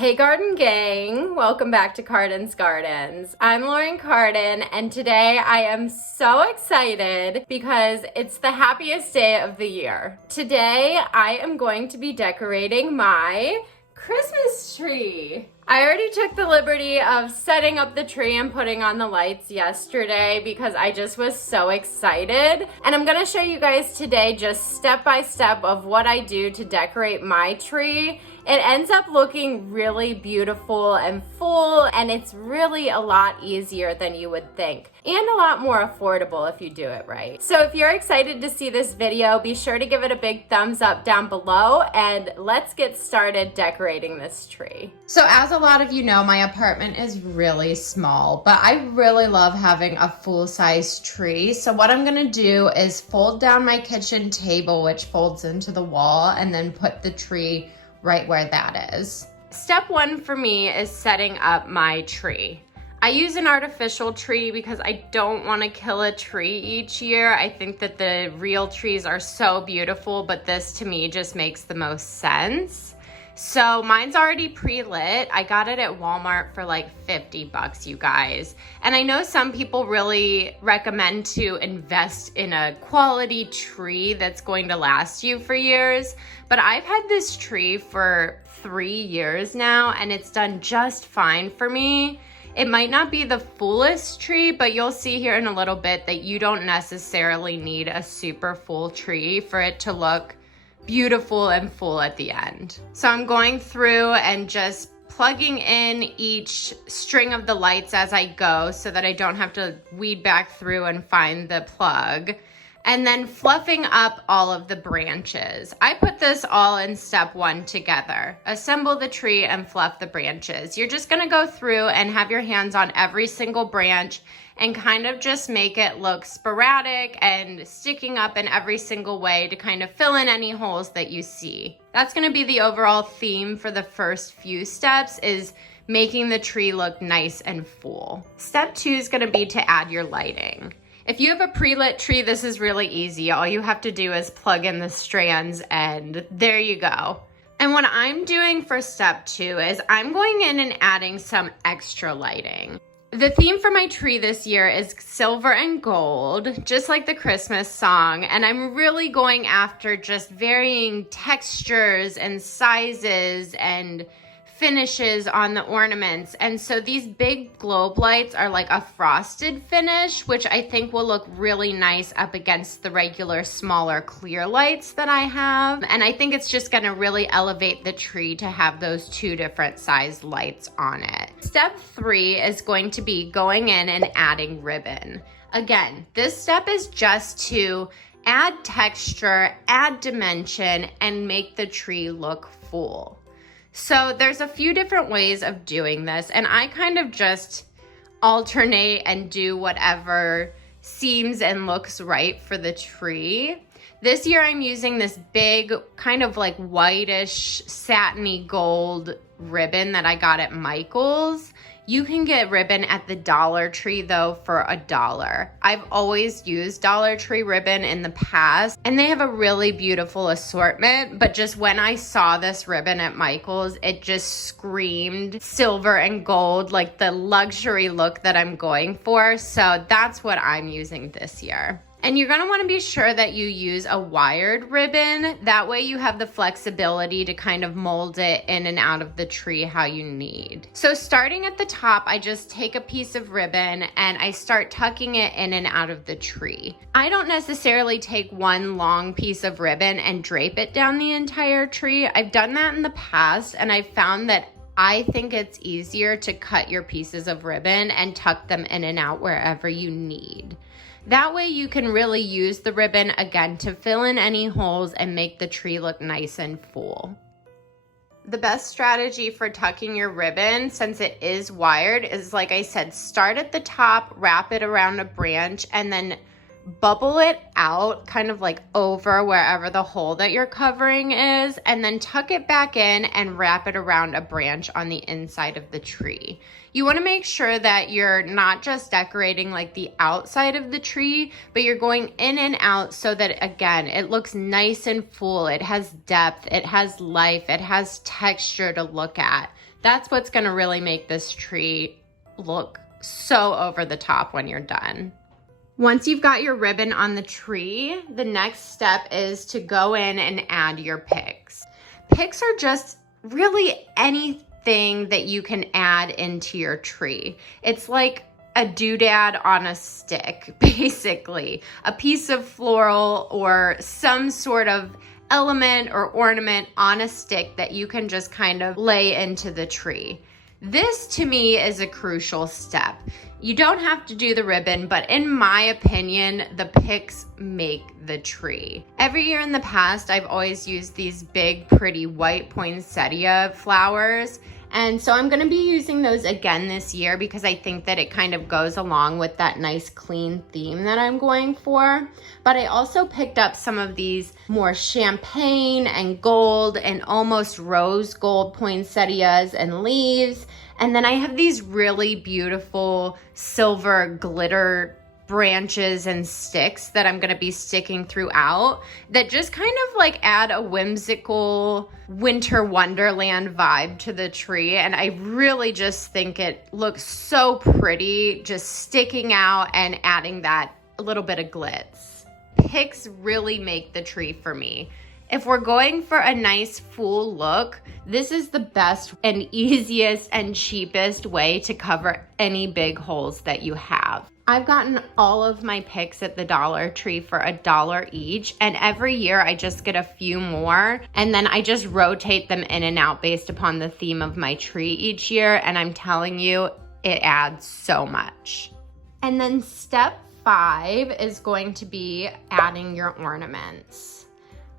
Hey Garden Gang, welcome back to Cardin's Gardens. I'm Lauren Cardin and today I am so excited because it's the happiest day of the year. Today I am going to be decorating my Christmas tree. I already took the liberty of setting up the tree and putting on the lights yesterday because I just was so excited. And I'm gonna show you guys today just step by step of what I do to decorate my tree. It ends up looking really beautiful and full, and it's really a lot easier than you would think, and a lot more affordable if you do it right. So if you're excited to see this video, be sure to give it a big thumbs up down below, and let's get started decorating this tree. So as a lot of you know, my apartment is really small, but I really love having a full-size tree. So what I'm gonna do is fold down my kitchen table, which folds into the wall, and then put the tree right where that is. Step one for me is setting up my tree. I use an artificial tree because I don't want to kill a tree each year. I think that the real trees are so beautiful, but this to me just makes the most sense. So mine's already pre-lit. I got it at Walmart for like 50 bucks, you guys. And I know some people really recommend to invest in a quality tree that's going to last you for years. But I've had this tree for 3 years now and it's done just fine for me. It might not be the fullest tree, but you'll see here in a little bit that you don't necessarily need a super full tree for it to look beautiful and full at the end. So I'm going through and just plugging in each string of the lights as I go so that I don't have to weed back through and find the plug. And then fluffing up all of the branches. I put this all in step one together. Assemble the tree and fluff the branches. You're just gonna go through and have your hands on every single branch and kind of just make it look sporadic and sticking up in every single way to kind of fill in any holes that you see. That's gonna be the overall theme for the first few steps, is making the tree look nice and full. Step two is gonna be to add your lighting. If you have a pre-lit tree, this is really easy. All you have to do is plug in the strands and there you go. And what I'm doing for step two is I'm going in and adding some extra lighting. The theme for my tree this year is silver and gold, just like the Christmas song. And I'm really going after just varying textures and sizes and finishes on the ornaments. And so these big globe lights are like a frosted finish, which I think will look really nice up against the regular smaller clear lights that I have. And I think it's just gonna really elevate the tree to have those two different size lights on it. Step three is going to be going in and adding ribbon. Again, this step is just to add texture, add dimension, and make the tree look full. So there's a few different ways of doing this, and I kind of just alternate and do whatever seems and looks right for the tree. This year I'm using this big kind of like whitish satiny gold ribbon that I got at Michael's. You can get ribbon at the Dollar Tree though for $1. I've always used Dollar Tree ribbon in the past and they have a really beautiful assortment, but just when I saw this ribbon at Michael's, it just screamed silver and gold, like the luxury look that I'm going for. So that's what I'm using this year. And you're gonna wanna be sure that you use a wired ribbon. That way you have the flexibility to kind of mold it in and out of the tree how you need. So starting at the top, I just take a piece of ribbon and I start tucking it in and out of the tree. I don't necessarily take one long piece of ribbon and drape it down the entire tree. I've done that in the past and I've found that I think it's easier to cut your pieces of ribbon and tuck them in and out wherever you need. That way you can really use the ribbon again to fill in any holes and make the tree look nice and full. The best strategy for tucking your ribbon, since it is wired, is like I said, start at the top, wrap it around a branch, and then bubble it out kind of like over wherever the hole that you're covering is, and then tuck it back in and wrap it around a branch on the inside of the tree. You want to make sure that you're not just decorating like the outside of the tree, but you're going in and out so that, again, it looks nice and full. It has depth, it has life, it has texture to look at. That's what's gonna really make this tree look so over the top when you're done. Once you've got your ribbon on the tree, the next step is to go in and add your picks. Picks are just really anything that you can add into your tree. It's like a doodad on a stick, basically. A piece of floral or some sort of element or ornament on a stick that you can just kind of lay into the tree. This to me is a crucial step. You don't have to do the ribbon, but in my opinion, the picks make the tree. Every year in the past, I've always used these big, pretty white poinsettia flowers. And so I'm gonna be using those again this year because I think that it kind of goes along with that nice clean theme that I'm going for. But I also picked up some of these more champagne and gold and almost rose gold poinsettias and leaves. And then I have these really beautiful silver glitter branches and sticks that I'm gonna be sticking throughout that just kind of like add a whimsical winter wonderland vibe to the tree. And I really just think it looks so pretty just sticking out and adding that a little bit of glitz. Picks really make the tree for me. If we're going for a nice full look, this is the best and easiest and cheapest way to cover any big holes that you have. I've gotten all of my picks at the Dollar Tree for $1 each, and every year I just get a few more, and then I just rotate them in and out based upon the theme of my tree each year, and I'm telling you, it adds so much. And then step 5 is going to be adding your ornaments.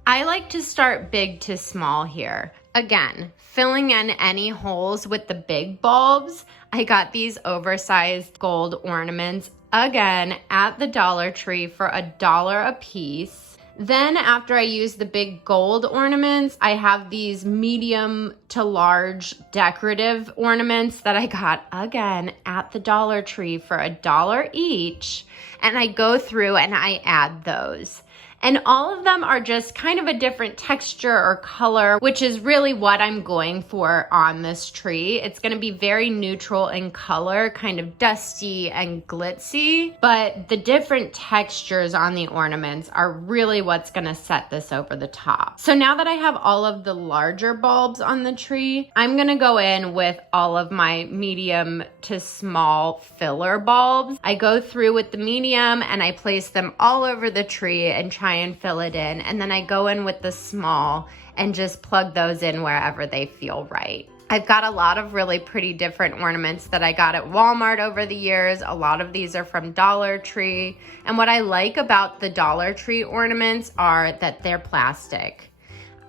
I like to start big to small here. Again, filling in any holes with the big bulbs. I got these oversized gold ornaments again at the Dollar Tree for $1 a piece. Then after I use the big gold ornaments, I have these medium to large decorative ornaments that I got again at the Dollar Tree for $1 each. And I go through and I add those. And all of them are just kind of a different texture or color, which is really what I'm going for on this tree. It's gonna be very neutral in color, kind of dusty and glitzy, but the different textures on the ornaments are really what's gonna set this over the top. So now that I have all of the larger bulbs on the tree, I'm gonna go in with all of my medium to small filler bulbs. I go through with the medium and I place them all over the tree and try and fill it in, and then I go in with the small and just plug those in wherever they feel right. I've got a lot of really pretty different ornaments that I got at Walmart over the years. A lot of these are from Dollar Tree, and what I like about the Dollar Tree ornaments are that they're plastic.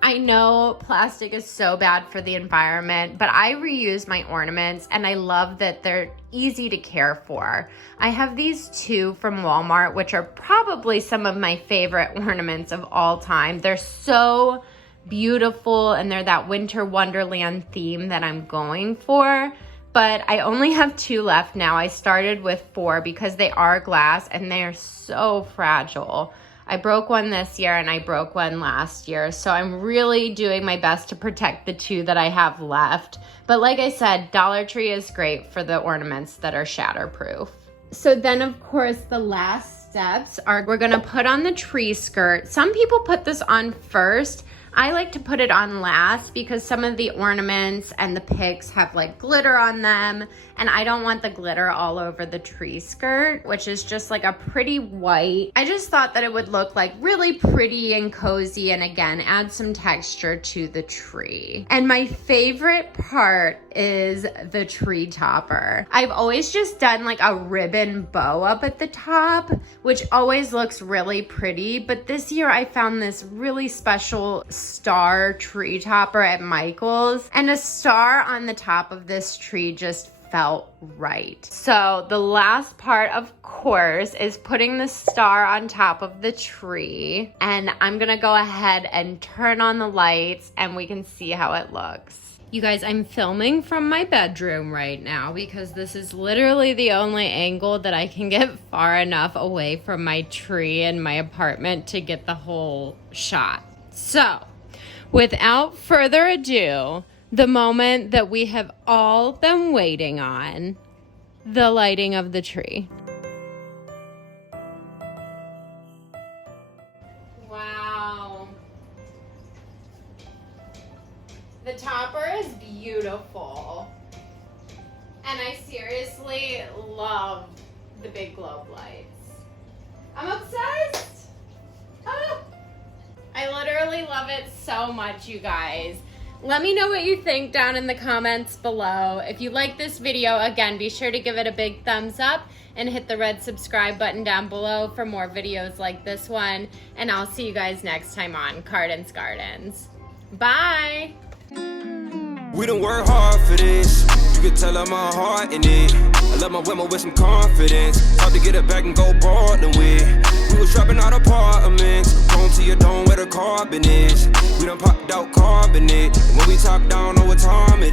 I know plastic is so bad for the environment, but I reuse my ornaments and I love that they're easy to care for. I have these two from Walmart, which are probably some of my favorite ornaments of all time. They're so beautiful and they're that winter wonderland theme that I'm going for. But I only have 2 left now. I started with 4 because they are glass and they are so fragile. I broke one this year and I broke one last year. So I'm really doing my best to protect the 2 that I have left. But like I said, Dollar Tree is great for the ornaments that are shatterproof. So then of course the last steps are we're gonna put on the tree skirt. Some people put this on first. I like to put it on last because some of the ornaments and the picks have like glitter on them, and I don't want the glitter all over the tree skirt, which is just like a pretty white. I just thought that it would look like really pretty and cozy, and again, add some texture to the tree. And my favorite part is the tree topper. I've always just done like a ribbon bow up at the top, which always looks really pretty, but this year I found this really special star tree topper at Michael's, and a star on the top of this tree just felt right. So the last part, of course, is putting the star on top of the tree, and I'm gonna go ahead and turn on the lights and we can see how it looks. You guys, I'm filming from my bedroom right now because this is literally the only angle that I can get far enough away from my tree in my apartment to get the whole shot. So, without further ado, The moment that we have all been waiting on, the lighting of the tree. Wow. The topper is beautiful. And I seriously love the big globe lights. I'm obsessed. Ah. I literally love it so much, you guys. Let me know what you think down in the comments below. If you like this video, again, be sure to give it a big thumbs up and hit the red subscribe button down below for more videos like this one. And I'll see you guys next time on Cardin's Gardens. Bye. We done work hard for this. You can tell I'm my heart in it. I love my women with some confidence. Hard to get it back and go boarding with. We was dropping out apartments. Home to your dome where the carbon is. We done popped out carbonate. And when we top down, know what time it is.